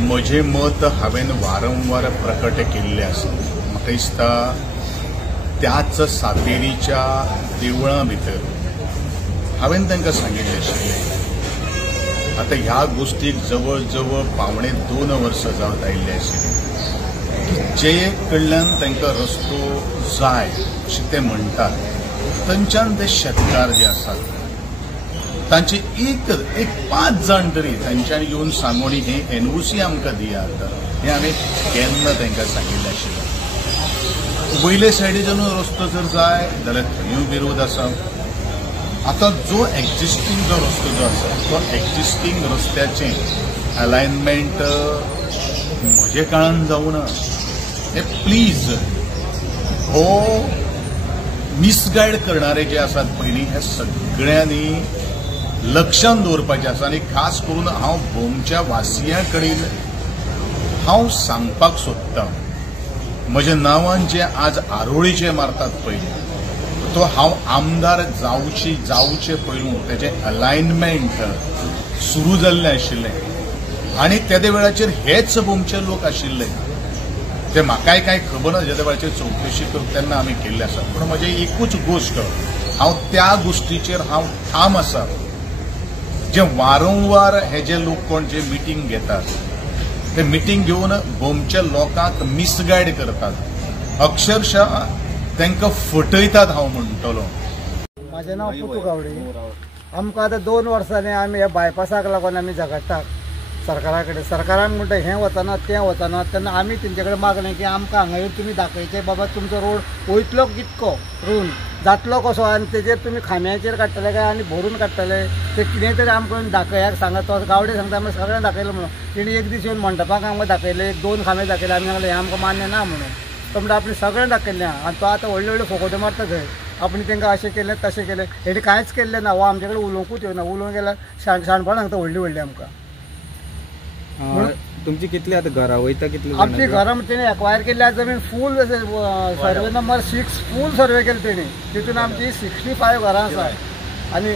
म्हजें मत हांवें वारंवार प्रकट केल्लें आसा। म्हाका दिसता त्याच सातेरीच्या देवळां भितर हांवें तांकां सांगिल्लें आशिल्लें, आतां ह्या गोष्टीक जवळ जवळ 2.5 वर्सां जावत आयिल्ले आशिल्ले, जे कडल्यान तांकां रस्तो जाय अशें ते म्हणटात, थंयच्यान ते शेतकार जे आसात तांचे एक 5 जाण तरी तांच्यानी येवन सांगोनी हे NOC आमकां दियात, हें हांवें केन्ना तांकां सांगिल्लें आशिल्लें। वयले सायडीच्यान रस्तो जर जाय जाल्यार थंयूय विरोध आसा। आता जो एक्झिस्टिंग जो रस्तो जो आसा तो एक्झिस्टिंग रस्त्याचें अलायनमेंट म्हजे काळान जावना। हे प्लीज हो मिसगायड करणारे जे आसात पयलीं हे सगळ्यांनी लक्षांत दवरपाचें आसा। आनी खास करून हांव भोमच्या वासियां कडेन हांव सांगपाक सोदतां, म्हज्या नांवान जे आज आरोळीचे मारतात पळय, तो हांव आमदार जावचे पयलू तेजें अलायनमेंट सुरू जाल्लें आशिल्लें आनी त्या वेळाचेर हेच भोमचे लोक आशिल्ले, ते म्हाकाय कांय खबर ना, ज्या वेळाचेर चवकशी तेन्ना आमी केल्ले आसा। पूण म्हजी एकूच गोश्ट, हांव त्या गोश्टीचेर हांव ठाम आसा, जे वारंवार हे जे लोक कोण जे मिटींग घेतात ते मिटींग घेवन भोमच्या लोकांक मिसगायड करतात, अक्षरशः तांकां फटयतात हांव म्हणटलो। माझे नाव पुतू गावडे। आमकां आतां 2 वर्सांनी आमी ह्या बायपासाक लागून आमी झगडटात सरकारा कडेन। सरकारान म्हणटा हें वचना तें वचना, तेन्ना आमी तेंचे कडेन मागलें की आमकां हांगा येवन तुमी दाखयचें, बाबा तुमचो रोड वयतलो कितको रून जातलो कसो, आनी तेजेर तुमी खांब्याचेर काडटले काय आनी भरून काडटले, ते कितें तरी आमकां दाखयाक सांगा। तो गावडे सांगता आमी सगळ्यांक दाखयलें म्हणून। तेणी एक दीस येवन मंडपाक आमकां दाखयले, 2 खांबे दाखयले, आमी सांगलें हें आमकां मान्य ना म्हणून। तो म्हणटा आपणें सगळ्यांक दाखयलें आनी तो आतां व्हडले फोकोटे मारता थंय, आपण तांकां अशें केलें तशें केलें, हेणी कांयच केल्लें ना। हो आमचे कडेन उलोवंकूच येवना, उलोवंक गेल्यार शाणपणां सांगता व्हडली आमकां। तुमची कितली आतां घरां वयता, कितली आमची घरां तेणी एक्वायर केल्ली जमीन फूल सर्वे नंबर 6 फूल सर्वे केली तेणी, तितून आमची 65 घरां आसा। आनी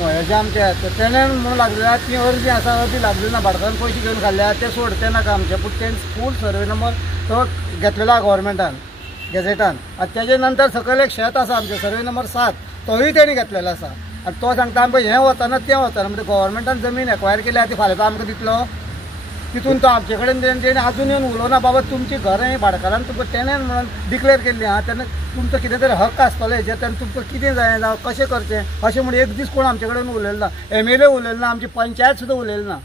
हेजे आमचे तेणें म्हणून लागलें ती अर्जी आसा, अर्जी लागली ना, भाडकान पयशे घेवन खाल्ल्या ते सोड, ते नाका आमचे। पूण तेणी फूल सर्वे नंबर तो घेतलेलो गव्हर्मेंटान गॅझेटान। आनी तेजे नंतर सकयल एक शेत आसा आमचे सर्वे नंबर 7, तोय तेणी घेतलेलो आसा। आनी तो सांगता आमकां हें वतना तें वतना, म्हणजे गव्हर्मेंटान जमीन एक्वायर केली ती फाल्यां तो आमकां दितलो, तितून तो आमचे कडेन तेणी आजून येवन उलोवना, बाबा तुमची घरां ही भाडकारान तुमकां टेनंट म्हणून डिक्लेअर केल्ली आहा, तेन्ना तुमचो कितें तरी हक्क आसतलो हेजेर, तेन्ना तुमकां कितें जाय जावं कशें करचें अशें म्हणून एक दीस कोण आमचे कडेन उलयलो ना, MLA उलयलो ना, आमची पंचायत सुद्दां उलयली ना।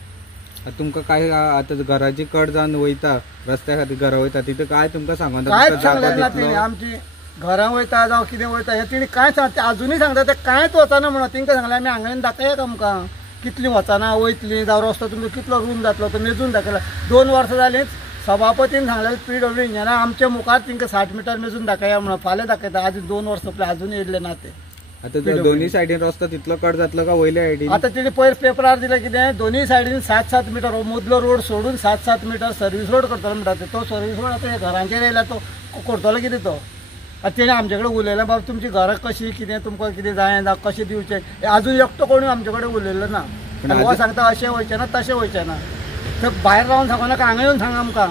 तुमकां काय आतां घराची कट जावन वयता, रस्त्या खातीर घरां वयता, तितून काय तुमकां सांगून कांयच सांगलें ना तेणी, आमची घरां वयता जावं कितें वयता हें तेणी कांयच सांगता, आजुनूय सांगता ते कांयच वचना म्हणून। तेंकां सांगलें आमी हांगा दाखयात आमकां कितलीं वचना वयतलीं, जावं रस्तो तुमचो कितलो रूम जातलो तो मेजून दाखयला। 2 वर्सां जालींच सभापतीन सांगलें PW इंजिनियरान आमच्या मुखार तेंकां 60 मिटर मेजून दाखया म्हणून, फाल्यां दाखयता। आजून 2 वर्सां पयलीं आजून येयल्ले ना ते। आता दोन्ही सायडीन रस्तो तितलो कट जातलो का वयल्या सायडीन? आता तेणी पयर पेपरार दिलें कितें, दोन्ही सायडीन 7-7 मिटर मदलो रोड सोडून 7-7 मिटर सर्वीस रोड करतलो म्हणटा। तो सर्वीस रोड आतां घरांचेर येयला तो करतलो कितें तो? आतां तेणी आमचे कडेन उलयलें, बाबा तुमची घरां कशीं कितें, तुमकां कितें जाय जावं कशें दिवचें, आजून एकटो कोणूय आमचे कडेन उलयल्लो ना। हो सांगता अशें वयचें ना तशें वयचें ना, थंय भायर रावन सांगो नाका, हांगा येवन सांग आमकां,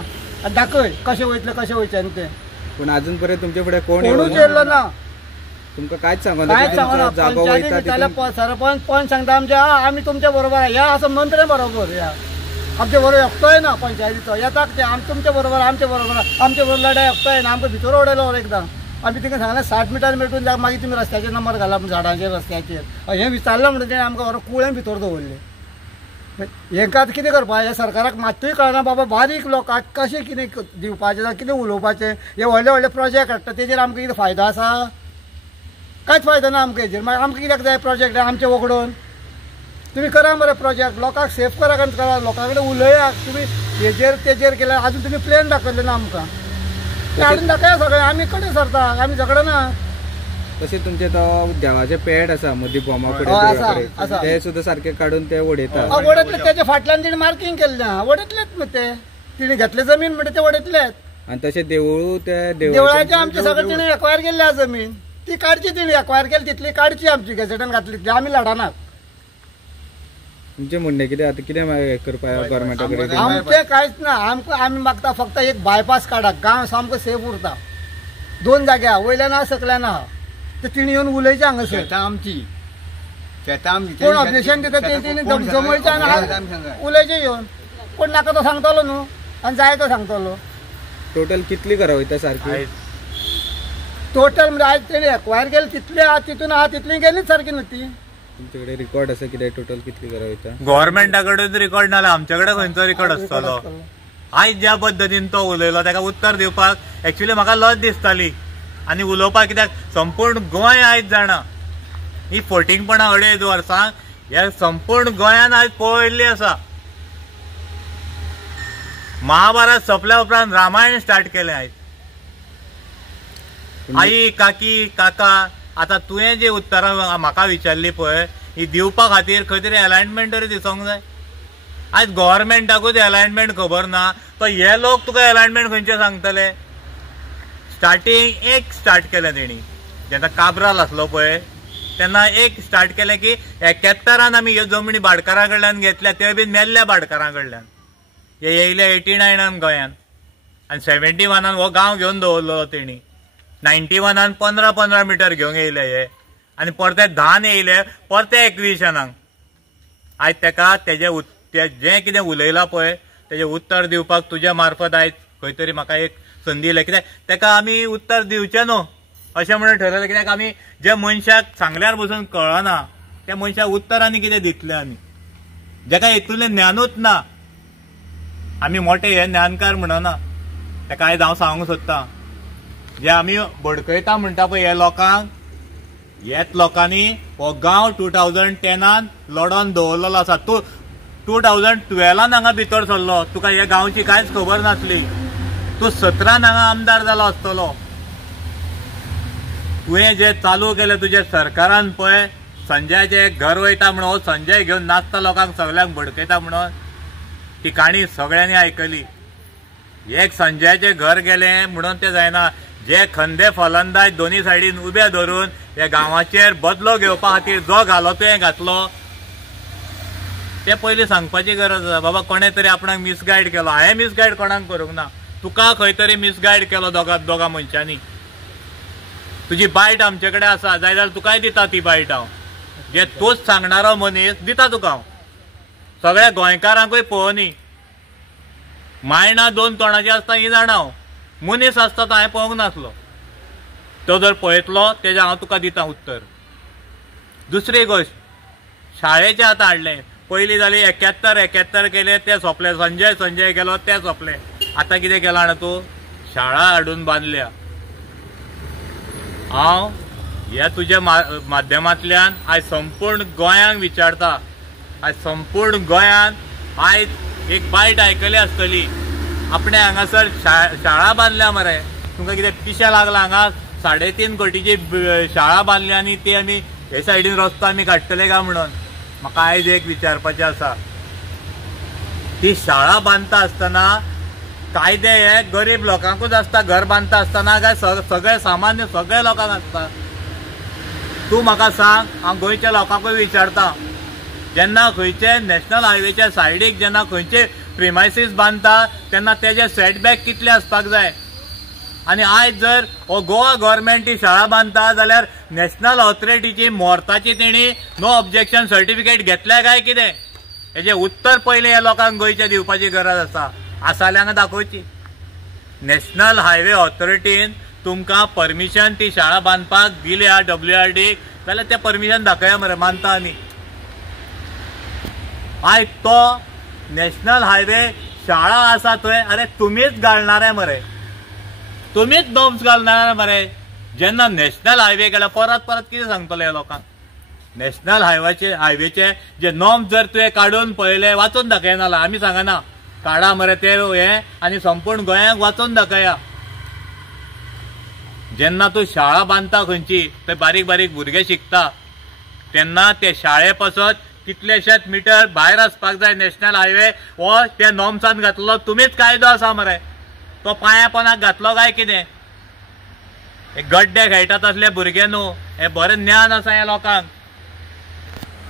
दाखय कशें वयतलें कशें वयचें न्ही तें। पूण आजून पर्यंत तुमचे फुडें कोणूच येयल्लो ना, तुमकां कांयच सांगना। सरपंच सांगता आमचे आमी तुमच्या बरोबर या, असं मंत्रे बरोबर या, आमचे बरोबर एकटोय ना पंचायतीचो, येतात ते आमी तुमच्या बरोबर आमचे बरोबर लढाय एकटोय ना, आमकां भितर उडयलो एकदां। आमी तिका सांगलें 60 मिटर मेटून जाय, मागीर तुमी रस्त्याचेर नंबर घाला झाडांचेर रस्त्याचेर, हें विचारलें म्हणून तेणें आमकां व्हरून कुळें भितर दवरलें। हेंकां आतां कितें करपा, ह्या सरकाराक मात्तूय कळना, बाबा बारीक लोकांक कशें कितें दिवपाचें जावं कितें उलोवपाचें, हे व्हडले प्रोजेक्ट हाडटा तेजेर आमकां कितें फायदो आसा? कांयच फायदो ना आमकां हेजेर। मागीर आमकां कित्याक जाय प्रोजेक्ट आमचे वगडून? तुमी करा मरे प्रोजेक्ट, लोकांक सेफ करा लोकां कडेन उलयात, तुमी हेजेर तेजेर केल्यार आजून तुमी प्लॅन दाखयले ना आमकां, ते हाडून दाखया सगळें, आमी कडेन सरता, आमी झगडना। तशें तुमचे तो देवाचे पेड आसा मदीं बोमा कडेन, ते सुद्दां सारके काडून ते उडयतात। उडयतले, तेच्या फाटल्यान तेणी मार्किंग केल्लें आहा, उडयतलेच मग ते, तिणी घेतले जमीन म्हणजे ते उडयतलेच। आनी तशें देवूळ, ते देवळाचे आमचे सगळे तिणी एक्वायर केल्ली आहा जमीन, ती काडची, तिणी एक्वायर केली तितली काडची, आमची गॅझेटान घातली ती, आमी लढनात। तुमचे म्हणणे कितें आतां कितें करपा गव्हर्मेंटा कडेन? आमचे कांयच ना. आमी मागता फक्त एक बायपास काडात, गांव सामको सेफ उरता. 2 जाग्या वयल्यान आहा सकल्यान आहा, ते तिणी येवन उलयचे हांगासर. कोण ऑब्जेक्शन दिता ते तिणी जमयचे आनी उलयचे येवन. कोण नाका तो सांगतलो न्हू, आनी जाय तो सांगतलो. टोटल कितली घरां वयता सारकी? टोटल म्हणजे आयज तेणी एक्वायर केली तितली आहा, तितून आहा तितली गेलीच सारकी न्हू ती. तुमचे कडेन रिकॉर्ड आसा कितें टोटल कितली घरां वयता? गव्हर्मेंटा कडेन रिकॉर्ड नाल्या आमचे कडेन खंयचो रिकॉर्ड आसतलो? आयज ज्या पद्दतीन तो उलयलो ताका उत्तर दिवपाक एक्चुअली म्हाका लज दिसताली आनी उलोवपाक, कित्याक संपूर्ण गोंय आयज जाणा ही फटींगपणां 2.5 वर्सां ह्या संपूर्ण गोंयान आयज पळयल्ली आसा. महाभारत सोंपल्या उपरांत रामायण स्टार्ट केलें आयज. आई काकी काका आतां तुवें जी उतरां म्हाका विचारली पळय ही दिवपा खातीर खंय तरी अलायनमेंट तरी दिसोंक जाय. आयज गव्हर्मेंटाकूच अलायनमेंट खबर ना तो हे लोक तुका अलायनमेंट खंयचे सांगतले? स्टार्टींग एक स्टार्ट केलें तेणी जेन्ना काब्राल आसलो पळय तेन्ना एक स्टार्ट केलें की 71 आमी ह्यो जमनी भाटकारां कडल्यान घेतल्या, त्यो बीन मेल्ल्या भाटकारां कडल्यान. हे येयले 89 गोंयान आनी 71 हो गांव घेवन दवरलो तेणी. 91 15 मिटर घेवंक येयले हे आनी परते 10 येयले परते 21. आयज तेका तेजे जें कितें उलयलां पळय तेजें उत्तर दिवपाक तुज्या मार्फत आयज खंय तरी म्हाका एक संदी दिल्या. कित्याक तेका आमी उत्तर दिवचें न्हू अशें म्हणून ठरयलें. कित्याक आमी जे मनशाक सांगल्यार पसून कळना त्या मनशाक उत्तर आनी कितें दितले आमी, जेका हेतूंतलें ज्ञानूच ना. आमी मोठे हे ज्ञानकार म्हणना. तेका आयज हांव सांगूंक सोदतां जे आमी भडकयता म्हणटा पळय हे लोकांक, हेच लोकांनी हो गांव 2010 लढोन दवरलेलो आसा. तूं 2012 हांगा भितर सरलो, तुका हे गांवची कांयच खबर नासली. तूं 17 हांगा आमदार जालो आसतलो. तुवें जे चालू केलें तुज्या सरकारान पळय, संजयाचे घर वयता म्हणून हो संजय घेवन नाचता लोकांक सगळ्यांक भडकयता म्हणून, ती काणी सगळ्यांनी आयकली. एक संजयाचे घर गेलें म्हणून तें जायना. जे खंदे फलंदाज दोनी सायडीन उबे धरून ह्या गांवाचेर बदलो घेवपा खातीर जो घालो तुवें घातलो ते पयलीं सांगपाची गरज आसा. बाबा कोणें तरी आपणाक मिसगायड केलो. हांवें मिसगायड कोणाक करूंक ना, तुका खंय तरी मिसगायड केलो दोगा मनशांनी. तुजी बायट आमचे कडेन आसा, जाय जाल्यार तुकाय दिता ती बायट हांव. जे तूच सांगणारो मनीस दिता तुका हांव. सगळ्या गोंयकारांकूय पळोवनी. मायना 2 तोंडाची आसता ही जाणा हांव. मनीस आसता तो हांवें पळोवंक नासलो. तो जर पळयतलो तेजें हांव तुका दिता उत्तर. दुसरी गोश्ट शाळेचें आतां हाडलें. पयलीं जाली 71 केले ते सोंपले. संजय गेलो ते सोंपले. आतां कितें केलां जाणा तूं? शाळा हाडून बांदल्या. हांव ह्या तुज्या माध्यमांतल्यान आयज संपूर्ण गोंयांक विचारता. आयज संपूर्ण गोंयान आयज एक बायट आयकली आसतली. आपणे हांगासर शाळा बांदल्या मरे. तुमकां कितें पिशें लागला हांगा 3.5 कोटीची शाळा बांदल्या आनी ती आमी हे सायडीन रस्तो आमी काडटले काय म्हणून. म्हाका आयज एक विचारपाचें आसा, ती शाळा बांदता आसतना कायदे हे गरीब लोकांकूच आसता घर बांदता आसतना काय सगळे सामान्य सगळ्या लोकांक आसता? तूं म्हाका सांग. हांव गोंयच्या लोकांकूय विचारता. जेन्ना खंयचे नॅशनल हायवेच्या सायडीक जेन्ना खंयचे प्रिमायसीस बांदता तेन्ना तेजे सेटबॅक कितले आसपाक जाय? आनी आयज जर हो गोवा गव्हर्मेंट ही शाळा बांदता जाल्यार नॅशनल ऑथॉरिटीची मोर्ताची तेणी नो ऑब्जेक्शन सर्टिफिकेट घेतल्या काय कितें? हेजे उत्तर पयलें ह्या लोकांक गोंयच्या दिवपाची गरज आसा. आसाल्यान दाखोवची. नॅशनल हायवे ऑथॉरिटीन तुमकां परमिशन ती शाळा बांदपाक दिल्या WRD जाल्यार तें परमिशन दाखया मरे, मानता आमी. आयज तो नॅशनल हायवे शाळा आसा थंय अरे तुमीच घालणारे मरे, तुमीच नॉर्म्स घालणारे मरे. जेन्ना नॅशनल हायवे गेला परत कितें सांगतले ह्या लोकांक? नॅशनल हायवेचे जे नॉर्म्स जर तुवें काडून पळयले वाचून दाखयना. आमी सांगना काडा मरे ते हे आनी संपूर्ण गोंयांक वाचून दाखया. जेन्ना तूं शाळा बांदता खंयची थंय बारीक बारीक भुरगे शिकता तेन्ना ते शाळे पासत कितलेशेच मिटर भायर आसपाक जाय नॅशनल हायवे. हो त्या नॉर्म्सान घातलो तुमीच कायदो आसा मरे. तो पांया पोंदाक घातलो काय कितें? हे गड्डे खेळटात असले भुरगे न्हू. हे बरें ज्ञान आसा ह्या लोकांक.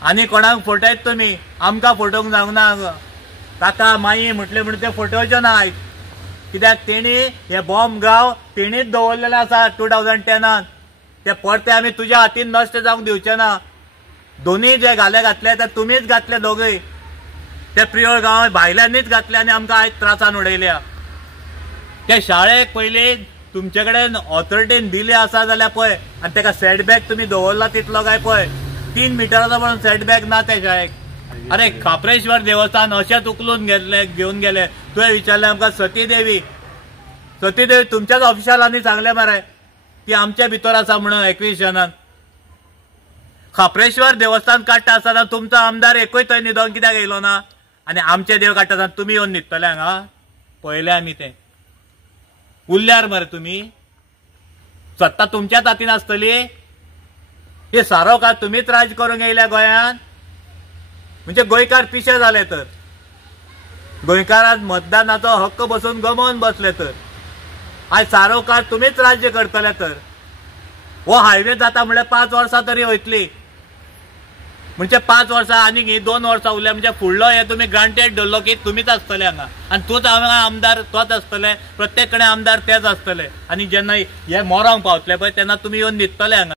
आनी कोणाक फटयत तुमी आमकां फटोवंक जावंक ना काका माई म्हटले म्हणून ते फटोवचे नात कित्याक तेणी हे बॉम्ब गांव तेणीच दवरलेले आसा 2010 ते परते आमी तुज्या हातीन नश्ट जावंक दिवचे ना दोन्ही जे घातले ते तुमीच घातले दोगय ते प्रियोर गांव भायल्यांनीच घातले आनी आमकां आयज त्रासान उडयल्या ते शाळेक पयली तुमचे कडेन ऑथॉरिटीन दिले आसा जाल्यार पळय आनी तेका सेटबॅक तुमी दवरला तितलो काय पळय 3 मिटराचो म्हणून सेटबॅक ना त्या शाळेक अरे खापरेश्वर देवस्थान अशेंच उखलून घेवन गेले तुवें विचारलें आमकां सती देवी तुमच्याच ऑफिशलांनी सांगले मरे ती आमच्या भितर आसा म्हणून एक्विजिशनान खापरेश्वर देवस्थान काडटा आसतना तुमचो आमदार एकूय थंय न्हिदोन कित्याक येयलो ना आनी आमचे देव काडटा आसतना तुमी येवन न्हिदतले हांगा पळयलें आमी तें उरल्यार मरे तुमी सत्ता तुमच्याच हातीन आसतली हे सारो काळ तुमीच राज करूंक येयल्या गोंयांत म्हणजे गोंयकार पिशे जाले तर गोंयकारांत मतदानाचो हक्क बसून गमोवन बसले तर आयज सारो काळ तुमीच राज्य करतले तर हो हायवे जाता म्हणल्यार 5 वर्सां तरी वयतली म्हणजे 5 वर्सां आनी ही 2 वर्सां उरल्या म्हणजे फुडलो हे तुमी ग्रांटेड धरलो की तुमीच आसतले हांगा आनी तूच हांगा आमदार तोच आसतले प्रत्येक कडेन आमदार तेच आसतले आनी जेन्ना हे मोरांक पावतले पळय तेन्ना तुमी येवन न्हिदतले हांगा